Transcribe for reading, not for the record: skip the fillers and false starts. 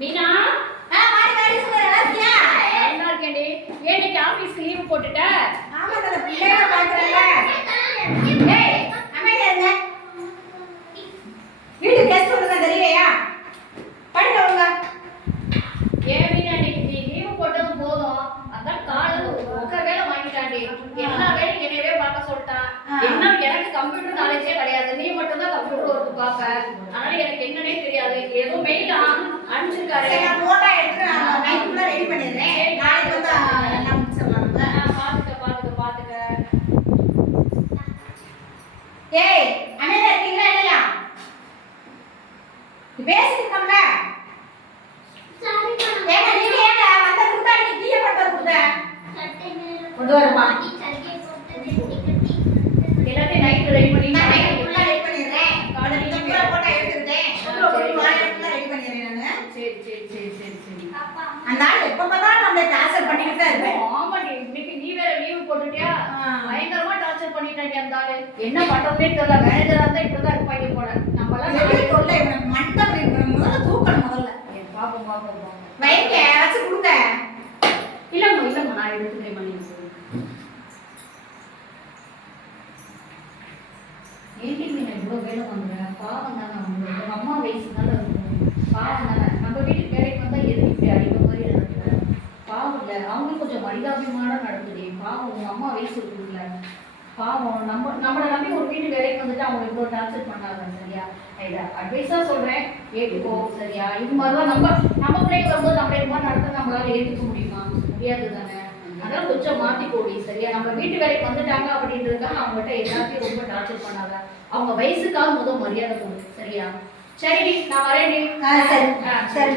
மீனா மாடி மாடி சும்மா நல்லா இருக்கியா? நல்லா இருக்கேன்டி. ஏன் இன்னைக்கு ஆபீஸ்க்கு லீவ் போட்டுட்ட? ஆமா அந்த பிள்ளைகளை பாக்குறேன்ல. ஏய் அமைதியா இருங்க. வீட்டு கெஸ்ட் வந்தா தெரியலையா? படிக்க ஒழுங்கா. ஏன் மீனா இன்னைக்கு நீ லீவ் போட்டது போதும். அதான் காலையில ஒரு வேலை வாங்கிட்டாண்டி. எல்லா வேலையும் என்னையவே பார்க்க சொல்லிட்டான். என்ன எனக்கு கம்ப்யூட்டர் நாலேஜே கிடையாது. நீ மட்டும் தான் கம்ப்யூட்டர் ஒர்க் பார்ப்ப. அதனால எனக்கு என்னன்னே தெரியாது. ஏதோ மெயில் அனுப்பிச்சிருக்காரு. நான் போட்டோ எடுத்து நான் நைட்டுக்குள்ள ரெடி பண்ணிடுறேன். நாளைக்கு வந்து எல்லாம் முடிச்சிடலாம். பாத்துக்க. ஏய் அமைதியா இருக்கீங்களா இல்லையா? பேசிட்டு இருக்கோம்ல. ஏங்க நீங்க ஏங்க வந்த முன்னாடி டீயை பட்டு கொடுத்த கொண்டு வரமா? எல்லாத்தையும் நைட் ரெடி பண்ணி நான் நைட்டுக்குள்ள ரெடி பண்ணிடுறேன். காலையில பூரா போட்டோ எடுத்துட்டேன். நாளைக்குள்ள ரெடி பண்ணிடுறேன் நான். சரி. அந்த ஆள் எப்ப பார்த்தாலும் நம்ம டார்ச்சர் பண்ணிட்டு தான் இருப்பேன். ஆமாடி, இன்னைக்கு நீ வேற லீவ் போட்டுட்டியா? பயங்கரமா டார்ச்சர் பண்ணிட்டாங்க அந்த ஆளு. என்ன பண்றதுனே தெரியல. மேனேஜரா இருந்தா இப்படிதான் இருப்பாங்க போல. நம்மலாம் எப்படி சொல்ல இவன் மண்டை முதல்ல தூக்கணும் முதல்ல. பாப்போம். வைங்க வச்சு கொடுங்க. இல்லம்மா நான் எடுத்துக்கிறேன் பண்ணி ஏன்டி மீன் இவ்வளோ வேலை வாங்குறேன்? பாவம் தானே அவங்களுக்கு. உங்க அம்மா வயசு தானே இருக்கும். பாவம் தானே. நம்ம வீட்டுக்கு வேலைக்கு வந்தா எதுக்கு இப்படி அடிக்க மாதிரி நடக்குது? பாவம் இல்லை, அவங்களும் கொஞ்சம் மனிதாபிமானம் நடக்குது. பாவம் உங்க அம்மா வயசு இருக்குல்ல. பாவம் நம்மளை நம்பி ஒரு வீட்டு வேலைக்கு வந்துட்டு அவங்க இவ்வளோ டார்ச்சர் பண்ணாங்க. சரியா? இதை அட்வைஸாக சொல்கிறேன், ஏற்றுக்கோ. சரியா? இது மாதிரிலாம் நம்ம பிள்ளைங்க வரும்போது நம்ம இது மாதிரி நடத்த நம்மளால ஏற்றுக்க முடியுமா? முடியாது தானே. அதெல்லாம் கொஞ்சம் மாற்றிக்கோடி. சரியா? நம்ம வீட்டு வேலைக்கு வந்துட்டாங்க அப்படின்றதுக்காக அவங்ககிட்ட எல்லாத்தையும் ரொம்ப டார்ச்சர் பண்ணாத. அவங்க வயசுக்காக முதல் மரியாதை கொடு. சரியா? சரிடி, நான் வரேன்டி. சரி.